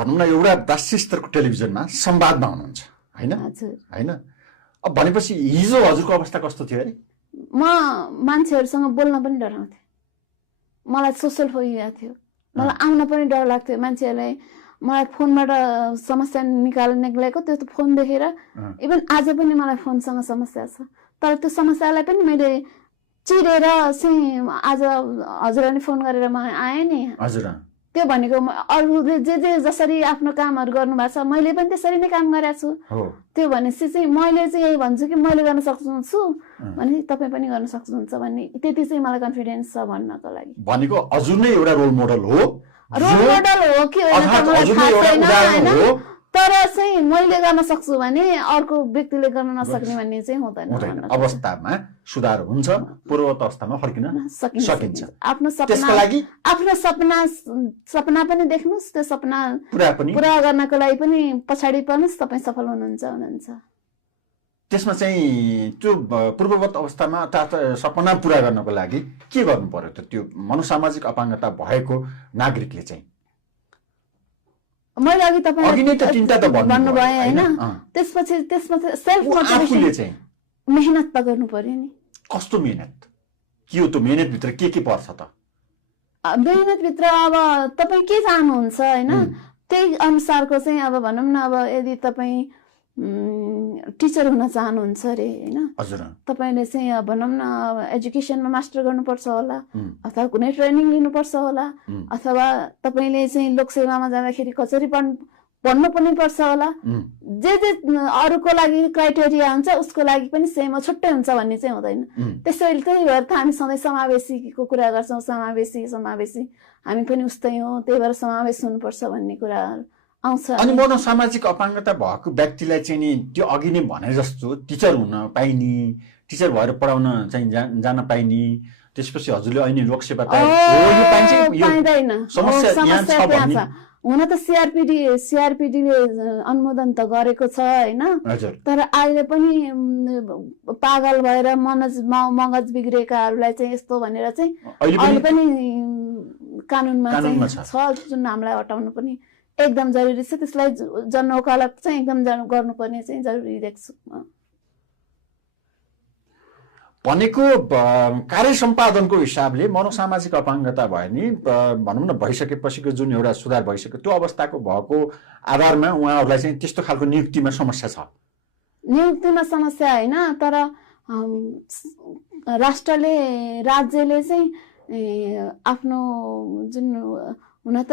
भनौँ न एउटा राष्ट्रिय स्तरको टेलिभिजनमा संवादमा हुनुहुन्छ हैन हैन अब भनेपछि हिजो हजुरको अवस्था कस्तो थियो अरे म मान्छेहरुसँग बोल्न पनि डराउँथे मलाई सोशल फोबिया थियो मलाई आउन पनि डर लाग्थ्यो मान्छेहरुले मलाई फोनबाट समस्या निकाल्नेको त्यो फोन देखेर इभन आज पनि मलाई फोनसँग समस्या छ तर त्यो समस्यालाई पनि मैले चिरेर चाहिँ आज हजुरले फोन गरेर म आए नि हजुर त्यो भनेको अरूले जे जसरी आफ्नो कामहरु गर्नु भएको छ मैले पनि त्यसरी नै काम गरेको छु त्यो भनेपछि चाहिँ मैले चाहिँ यही भन्छु कि मैले गर्न सक्छु भने तपाई पनि गर्न सक्नुहुन्छ भन्ने त्यति चाहिँ मलाई कन्फिडेन्स छ भन्नको लागि भनेको हजुर नै एउटा रोल मोडल हो कि होइन हैन तर चाहिँ मैले गर्न सक्छु भने अर्को व्यक्तिले गर्न नसक्ने भन्ने चाहिँ हुँदैन अवस्थामा सुधार हुन्छ पूर्ववत अवस्थामा फर्किन सकिन्छ आफ्नो सपना पनि देख्नुस् त्यो सपना पूरा गर्नको लागि पनि पछाडी पर्नुस् तपाई सफल हुनुहुन्छ त्यसमा चाहिँ त्यो पूर्ववत अवस्थामा अर्थात् सपना पूरा गर्नको लागि के गर्नु पर्यो त त्यो मनोसामाजिक अपाङ्गता भएको नागरिकले चाहिँ मैले अघि तपाईले भन्नु भयो हैन त्यसपछि सेल्फ मोटिभेसन चाहिँ मेहनत त गर्नु पर्यो नि कस्तो मेहनत के हो त्यो मेहनत भित्र के पर्छ त मेहनत भित्र अब तपाई के चाहनुहुन्छ हैन त्यही अनुसारको चाहिँ अब भनौं न अब यदि तपाई टिचर हुन चाहनुहुन्छ रे हैन हजुर तपाईले चाहिँ भनौं न एजुकेसनमा मास्टर गर्नुपर्छ होला अथवा कुनै ट्रेनिङ लिनुपर्छ होला अथवा तपाईले चाहिँ लोकसेवामा जाँदाखेरि कचरी पढ्नु पनि पर्छ होला जे अरूको लागि क्राइटेरिया हुन्छ उसको लागि पनि सेम छुट्टै हुन्छ भन्ने चाहिँ हुँदैन त्यसैले त्यही भएर त हामी सधैँ समावेशीको कुरा गर्छौं समावेशी हामी पनि उस्तै हो त्यही भएर समावेश हुनुपर्छ भन्ने कुरा आउँछ अनि मनोसामाजिक अपाङ्गता भएको व्यक्तिलाई चाहिँ नि त्यो अघि नै भने जस्तो टिचर हुन पाइने टिचर भएर पढाउन चाहिँ जान पाइने त्यसपछि हजुरले अहिले लोकसेवा पाइदैन समस्या हुन त सीआरपीडीले अनुमोदन त गरेको छ हैन तर अहिले पनि पागल भएर मगज बिग्रेकाहरूलाई चाहिँ यस्तो भनेर चाहिँ अहिले पनि कानुनमा चाहिँ छ जुन हामीलाई हटाउनु पनि एकदम जरुरी छ त्यसलाई जनवकालत चाहिँ एकदम गर्नुपर्ने चाहिँ जरुरी देख्छु भनेको कार्य सम्पादनको हिसाबले मनोसामाजिक अपाङ्गता भयो नि भनौं न भइसकेपछिको जुन एउटा सुधार भइसक्यो त्यो अवस्थाको भएको आधारमा उहाँहरूलाई चाहिँ त्यस्तो खालको नियुक्तिमा समस्या छ नियुक्तिमा समस्या हैन तर राज्यले चाहिँ आफ्नो जुन हुन त